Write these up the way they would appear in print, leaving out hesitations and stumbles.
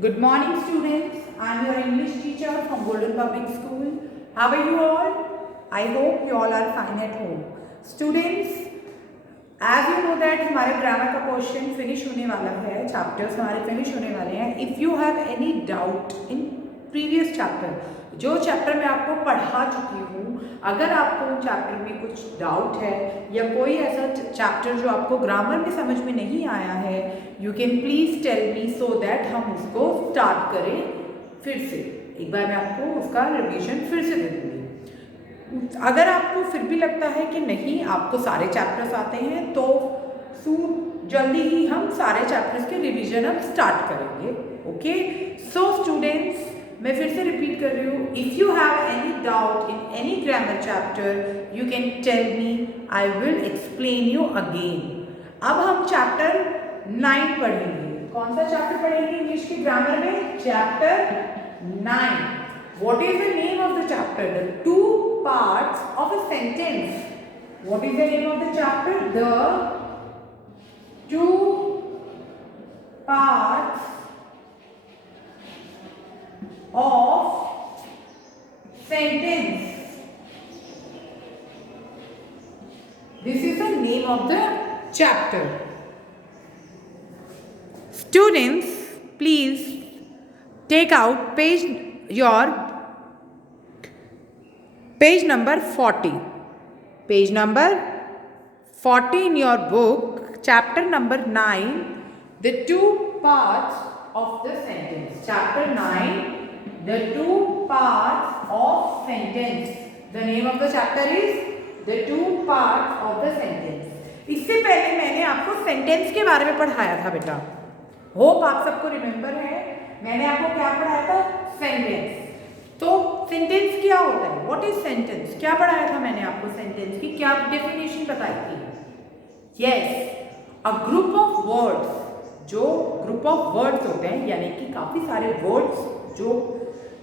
Good morning, students. I am your English teacher from Golden Public School. How are you all? I hope you all are fine at home. Students, as you know that हमारे grammar का portion finish होने वाला है, chapters हमारे finish होने वाले हैं. If you have any doubt in previous chapter, जो चैप्टर मैं आपको पढ़ा चुकी हूँ, अगर आपको चैप्टर में कुछ डाउट है या कोई ऐसा चैप्टर जो आपको ग्रामर में समझ में नहीं आया है, you can please tell me so that हम उसको स्टार्ट करें फिर से. एक बार मैं आपको उसका रिवीजन फिर से दे दूँगी. अगर आपको फिर भी लगता है कि नहीं आपको सारे चैप्टर्स आते हैं, तो जल्दी ही हम सारे चैप्टर्स के रिवीजन अब स्टार्ट करेंगे. ओके, सो स्टूडेंट्स, मैं फिर से रिपीट कर रही हूँ. If you have any doubt in any grammar chapter, you can tell me, I will explain you again. अब हम चैप्टर 9 पढ़ेंगे. कौन सा चैप्टर पढ़ेंगे इंग्लिश के ग्रामर में? Chapter 9. What is the name of the chapter? The two parts of a sentence. What is the name of the chapter? The two parts of sentence. This is the name of the chapter. Students, please take out page number 40. Page number 40 in your book, chapter number 9, the two parts of the sentence. Chapter 9, the two parts of sentence. The name of the chapter is the two parts of the sentence. इससे पहले मैंने आपको sentence के बारे में पढ़ाया था बेटा. होप आप सबको रिमेंबर है. मैंने आपको क्या पढ़ाया था? सेंटेंस. तो सेंटेंस क्या होता है? What is sentence? क्या पढ़ाया था मैंने आपको? सेंटेंस की क्या डेफिनेशन बताई थी? Yes, a group of words. जो ग्रुप ऑफ वर्ड्स होते हैं, यानी कि काफी सारे वर्ड्स जो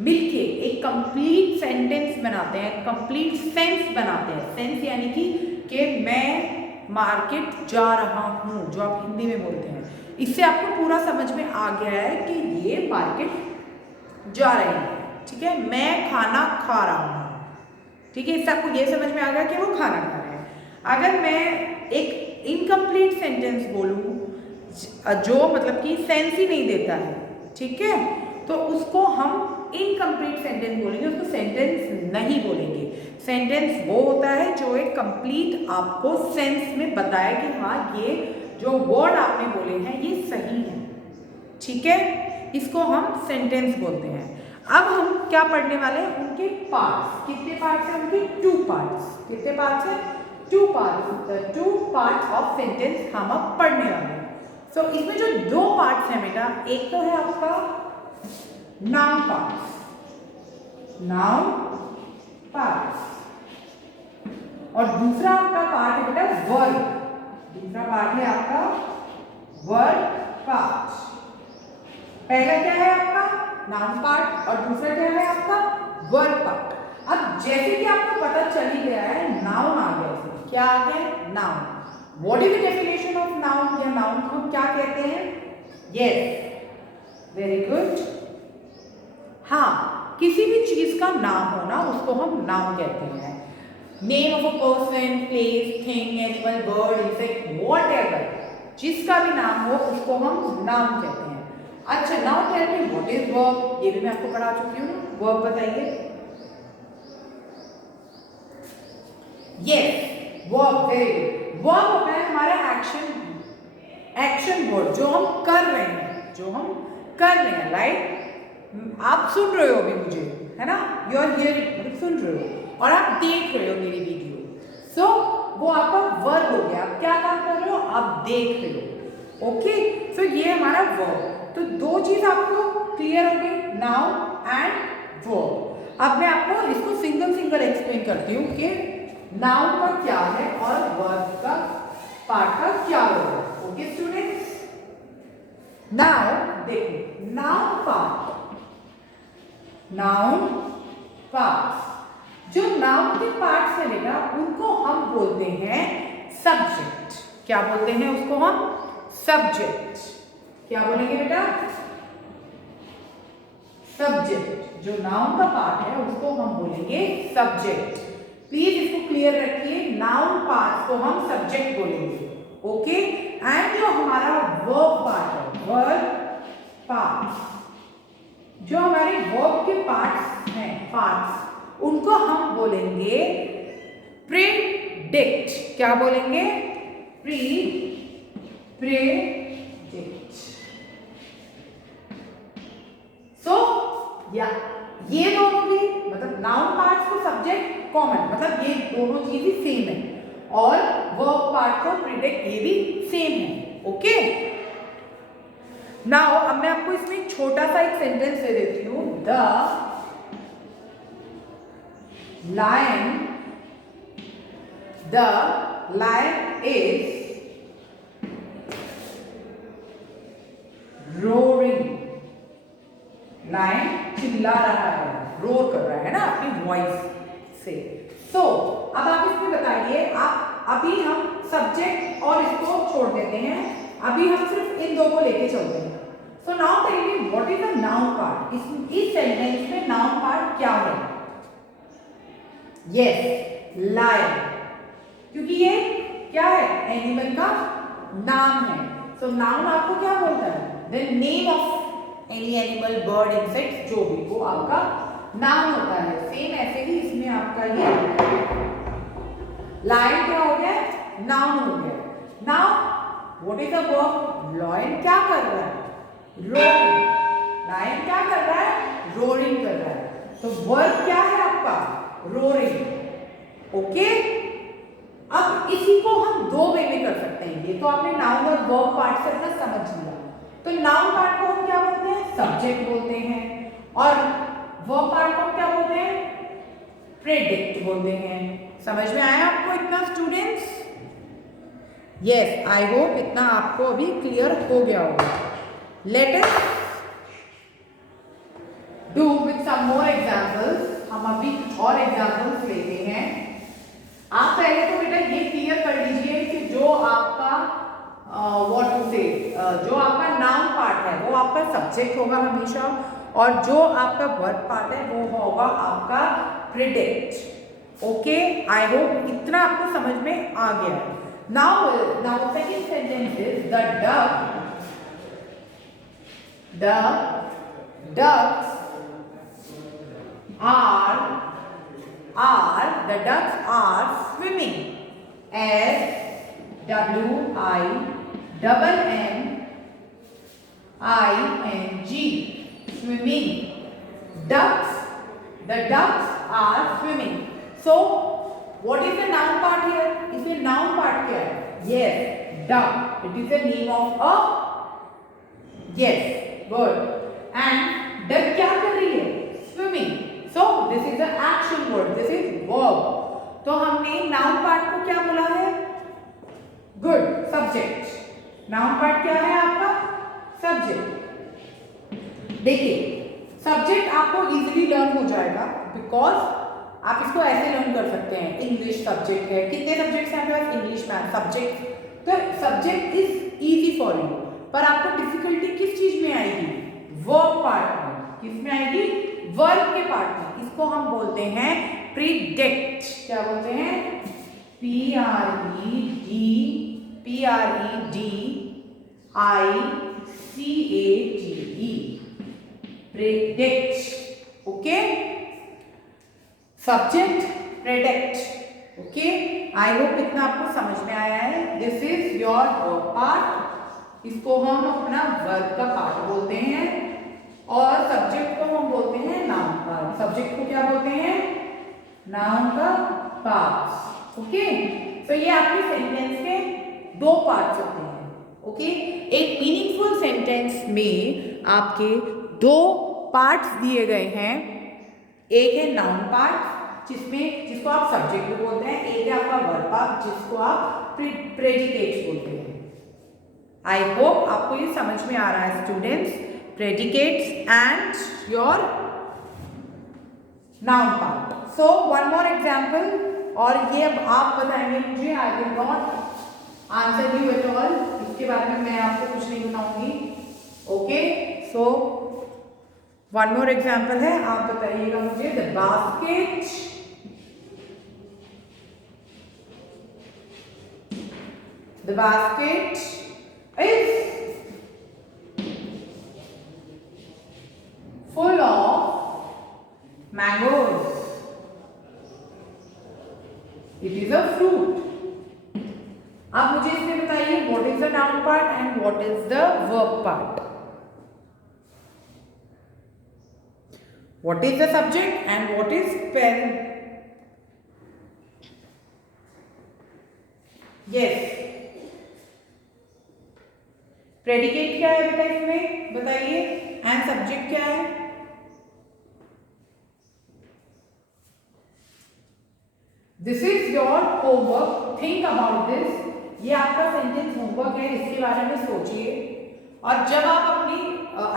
मिलके एक कंप्लीट सेंटेंस बनाते हैं, कंप्लीट सेंस बनाते हैं. सेंस यानी कि मैं मार्केट जा रहा हूँ, जो आप हिंदी में बोलते हैं. इससे आपको पूरा समझ में आ गया है कि ये मार्केट जा रही है. ठीक है, मैं खाना खा रहा हूँ. ठीक है, इससे आपको ये समझ में आ गया कि वो खाना खा रहे हैं. अगर मैं एक इनकम्प्लीट सेंटेंस बोलूँ जो मतलब कि सेंस ही नहीं देता है, ठीक है, तो उसको हम इनकम्प्लीट सेंटेंस बोलेंगे, उसको सेंटेंस नहीं बोलेंगे. सेंटेंस वो होता है जो एक कंप्लीट आपको सेंस में बताए कि हाँ ये जो वर्ड आपने बोले हैं ये सही है. ठीक है, इसको हम सेंटेंस बोलते हैं. अब हम क्या पढ़ने वाले हैं? उनके पार्ट्स. कितने पार्ट्स हैं उनके? 2 पार्ट्स. कितने पार्ट्स हैं? 2 parts. The 2 parts of sentence हम अब पढ़ने वाले हैं. सो इसमें जो 2 पार्ट्स हैं बेटा, एक तो है आपका नाउन पार्ट्स. Noun parts. और दूसरा आपका पार्ट है बेटा वर्ब. दूसरा पार्ट है आपका वर्ब पार्ट. पहला क्या है आपका? Noun part. और दूसरा क्या है आपका? Verb part. अब जैसे कि आपको पता चल ही गया है, नाउन आ गया. इसमें क्या आ गया? Noun. What is the definition of noun? या नाउन को हम क्या कहते हैं? Yes, very good. हाँ, किसी भी चीज का नाम होना उसको हम नाउन कहते हैं. Name of a person, place, thing, animal, bird, insect, whatever, जिसका भी नाम हो उसको हम नाउन कहते हैं. अच्छा, now tell me what is verb? ये भी मैं आपको पढ़ा चुकी हूँ. वर्ब बताइए. Yes, verb. Very good. Verb होता है हमारा एक्शन वर्ड, जो हम कर रहे हैं. जो हम कर रहे हैं. राइट, आप सुन रहे हो अभी मुझे, है ना? यू आर हियरिंग, मतलब सुन रहे हो, और आप देख रहे हो मेरी वीडियो. सो वो आपका वर्ब हो गया. आप क्या काम कर रहे हो? आप देख रहे हो. ओके, सो ये हमारा वर्ब. तो 2 चीज आपको क्लियर हो गई, नाउन एंड वर्ब. अब मैं आपको इसको सिंगल एक्सप्लेन करती हूँ कि नाउन का क्या है और वर्ब का पार्ट का क्या होगा. ओके स्टूडेंट्स, नाउन देखो, नाउन पार्ट. Noun parts. जो नाउन के पार्ट्स हैं बेटा, उनको हम बोलते हैं सब्जेक्ट. क्या बोलते हैं उसको हम? सब्जेक्ट. क्या बोलेंगे बेटा? जो नाउन का पार्ट है उसको हम बोलेंगे सब्जेक्ट। प्लीज इसको क्लियर रखिए, नाउन पार्ट को हम सब्जेक्ट बोलेंगे, ओके। एंड जो हमारा वर्ब पार्ट है, वर्ब पार्ट, जो हमारे वर्ब के पार्ट्स हैं, पार्ट्स, उनको हम बोलेंगे प्रेडिक्ट। क्या बोलेंगे? प्रेडिक्ट। सो या ये दोनों भी मतलब नाउन पार्ट्स को सब्जेक्ट कॉमन, मतलब ये दोनों चीजें सेम है, और वर्ब पार्ट को प्रेडिक्ट ये भी सेम है, ओके। नाउ अब मैं आपको इसमें छोटा सा एक सेंटेंस दे देती हूँ। The lion is roaring. Lion चिल्ला रहा है, रोर कर रहा है ना अपनी वॉइस से। सो अब आप इसमें बताइए, आप अभी हम सब्जेक्ट और इसको छोड़ देते हैं, अभी हम सिर्फ इन दो को लेके चलते हैं। So now tell me what is the noun part. इस सेंटेंस में नाउन पार्ट क्या है? यस, लायन, क्योंकि ये क्या है? एनिमल का नाम है। सो नाउन आपको क्या बोलता है? The name of any animal, bird, insect, जो भी, वो आपका नाम होता है। सेम ऐसे ही इसमें आपका ये लायन क्या हो गया? नाउन हो गया। Now what is the verb? Lion क्या कर रहा है? रोरिंग। लायन क्या कर रहा है? रोरिंग कर रहा है। तो वर्ब क्या है आपका? Roaring, okay. अब इसी को हम दो वे में कर सकते हैं। ये तो आपने नाउन और वर्ब पार्ट से अपना समझ लिया। तो नाउन पार्ट को हम क्या बोलते हैं? सब्जेक्ट बोलते हैं, और वर्ब पार्ट को हम क्या बोलते हैं? प्रेडिक्ट बोलते हैं। समझ में आया आपको इतना स्टूडेंट्स? यस, आई होप इतना आपको अभी क्लियर हो गया होगा। Let us do with some more examples. हम अभी और एग्जांपल्स लेते हैं। आप पहले तो बेटा ये क्लियर कर लीजिए कि जो आपका व्हाट टू से, जो आपका नाउन पार्ट है वो आपका सब्जेक्ट होगा हमेशा, और जो आपका वर्ब पार्ट है वो होगा आपका प्रेडिक्ट, ओके। आई होप इतना आपको समझ में आ गया है। Now second sentence is the ducks are swimming. SWIMMING, swimming. The ducks are swimming. So what is the noun part here? इसमें noun part क्या है? Yes, duck. It is the name of a bird. And duck क्या कर रही है? Swimming. So this is the action word. This is verb. तो हमने noun part को क्या बोला है? Good, subject. Noun part क्या है आपका? Subject. देखिए, सब्जेक्ट आपको इजीली लर्न हो जाएगा, बिकॉज आप इसको ऐसे लर्न कर सकते हैं। इंग्लिश सब्जेक्ट है, कितने सब्जेक्ट्स हैं आपके पास? English, math, subject. तो subject is easy for you, पर आपको डिफिकल्टी किस चीज में आएगी? वर्ब पार्ट में। किस में आएगी? वर्ब के पार्ट में। इसको हम बोलते हैं प्रीडिक्ट। क्या बोलते हैं? PREDICATE, predict, okay, subject predict, okay. I hope इतना आपको समझ में आया है। This is your verb part, इसको हम अपना वर्ब का पार्ट बोलते हैं, और सब्जेक्ट को हम बोलते हैं नाउन पार्ट। सब्जेक्ट को क्या बोलते हैं? नाउन का पार्ट, ओके। तो ये आपके सेंटेंस के दो पार्ट्स होते हैं, ओके। एक मीनिंगफुल सेंटेंस में आपके दो पार्ट्स दिए गए हैं। एक है नाउन पार्ट जिसको आप सब्जेक्ट भी बोलते हैं, एक है आपका वर्ब पार्ट जिसको आप प्रेडिकेट्स बोलते हैं। आई होप आपको ये समझ में आ रहा है students, predicates and your noun part. So one more example, और ये अब आप बताएंगे मुझे, I will not answer you at all, इसके बारे में मैं आपको कुछ नहीं बताऊंगी, okay. So one more example है, आप बताइएगा मुझे। The basket, the basket is full of mangoes. It is a fruit. अब मुझे इसमें बताइए what is the noun part and what is the verb part. What is the subject and what is parent? Yes. Predicate क्या है बेटा इसमें बताइए, and subject क्या है? This is your homework, think about this. ये आपका सेंटेंस होमवर्क है, इसके बारे में सोचिए। और जब आप अपनी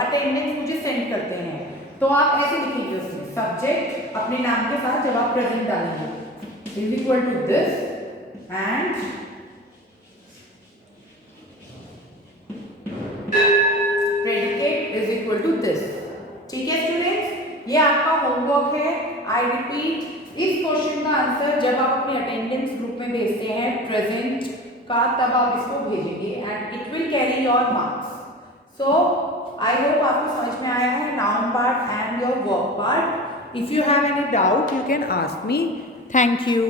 अटेंडेंस मुझे सेंड करते हैं तो आप ऐसे लिखेंगे उसमें सब्जेक्ट अपने नाम के साथ, जब आप प्रेजेंट डालेंगे is equal to this and predicate is equal to this. ठीक है स्टूडेंट्स, ये आपका होमवर्क है। आई रिपीट, इस क्वेश्चन का आंसर जब आप अपने अटेंडेंस ग्रुप में भेजते हैं प्रेजेंट का, तब आप इसको भेजेंगे and it will carry your marks. So I hope आपको समझ में आया है noun part and your verb part. If you have any doubt you can ask me. Thank you.